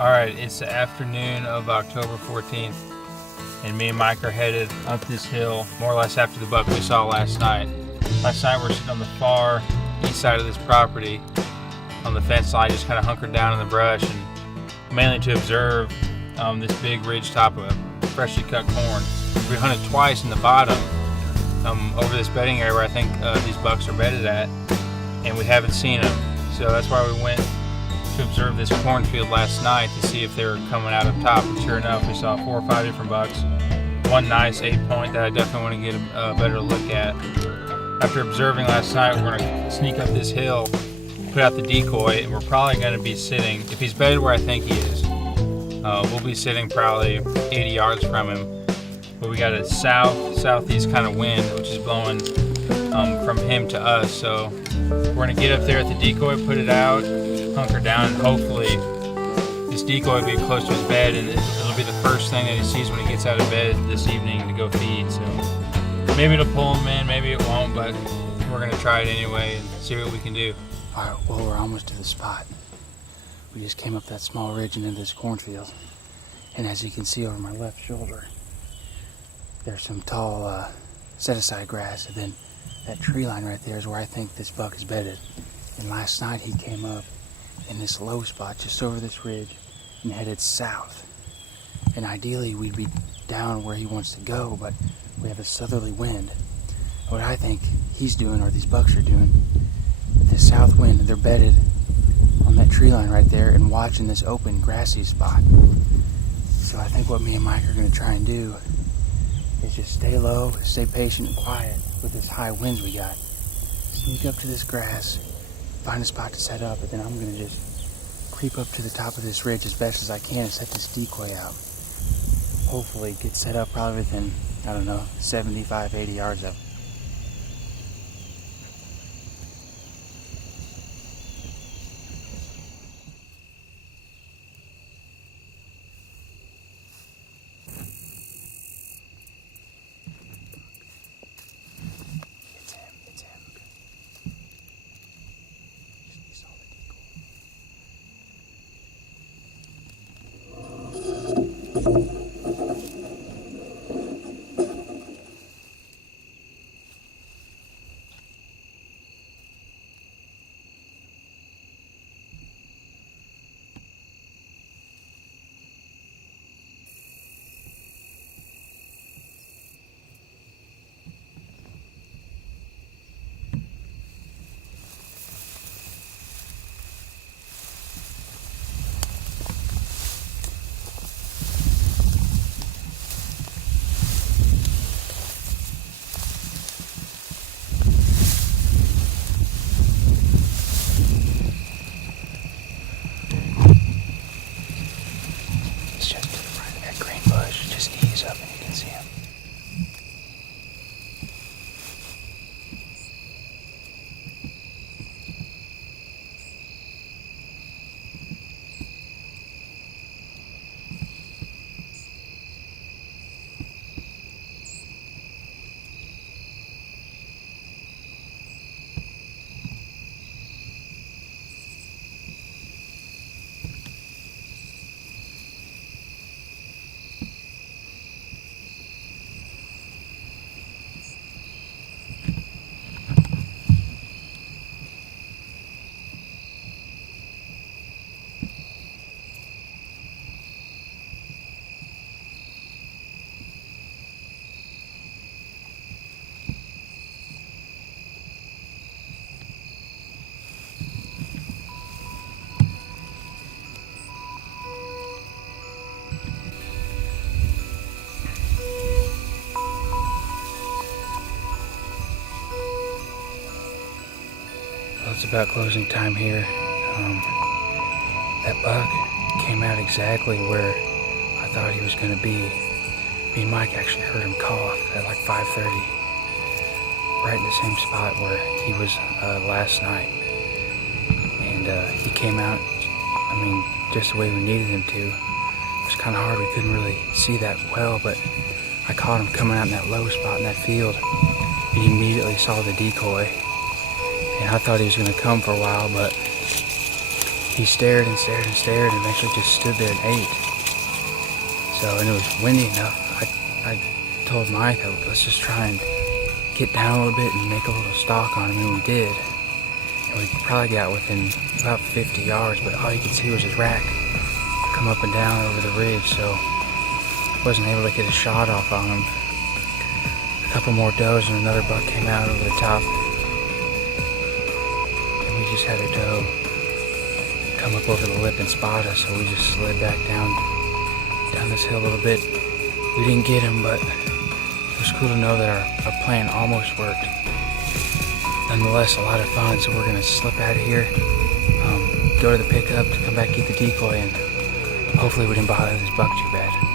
Alright, it's the afternoon of October 14th, and me and Mike are headed up this hill, more or less after the buck we saw last night. Last night we're sitting on the far east side of this property, on the fence line, just kind of hunkered down in the brush, and mainly to observe this big ridge top of freshly cut corn. We hunted twice in the bottom, over this bedding area where I think these bucks are bedded at, and we haven't seen them. So that's why we went to observe this cornfield last night to see if they were coming out up top, and sure enough we saw 4 or 5 different bucks. One nice 8-point that I definitely want to get a better look at. After observing last night, we're going to sneak up this hill, put out the decoy, and we're probably going to be sitting, if he's bedded where I think he is, we'll be sitting probably 80 yards from him. But we got a southeast kind of wind which is blowing from him to us, so we're going to get up there at the decoy, put it out, hunker down, and hopefully this decoy will be close to his bed, and it'll be the first thing that he sees when he gets out of bed this evening to go feed. So maybe it'll pull him in, maybe it won't, but we're going to try it anyway and see what we can do. Alright, well, we're almost to the spot. We just came up that small ridge into this cornfield, and as you can see over my left shoulder, there's some tall set-aside grass, and then that tree line right there is where I think this buck is bedded. And last night he came up in this low spot just over this ridge and headed south. And ideally we'd be down where he wants to go, but we have a southerly wind. What I think he's doing, or these bucks are doing, with this south wind, they're bedded on that tree line right there and watching this open grassy spot. So I think what me and Mike are going to try and do is just stay low, stay patient and quiet with this high winds we got. Sneak up to this grass, find a spot to set up, and then I'm going to just creep up to the top of this ridge as best as I can and set this decoy out. Hopefully get set up probably within, I don't know, 75, 80 yards of it. It's about closing time here. That buck came out exactly where I thought he was going to be. Me and Mike actually heard him cough at like 5:30, right in the same spot where he was last night. And he came out, I mean, just the way we needed him to. It was kind of hard, we couldn't really see that well, but I caught him coming out in that low spot in that field. He immediately saw the decoy. And I thought he was going to come for a while, but he stared and stared and stared and eventually just stood there and ate. So, and it was windy enough. I told Mike, let's just try and get down a little bit and make a little stalk on him, and we did. And we probably got within about 50 yards, but all you could see was his rack come up and down over the ridge, so wasn't able to get a shot off on him. A couple more does and another buck came out over the top. And we just had a doe come up over the lip and spot us, so we just slid back down this hill a little bit. We didn't get him, but it was cool to know that our plan almost worked. Nonetheless, a lot of fun, so we're gonna slip out of here, go to the pickup to come back get the decoy, and hopefully we didn't bother this buck too bad.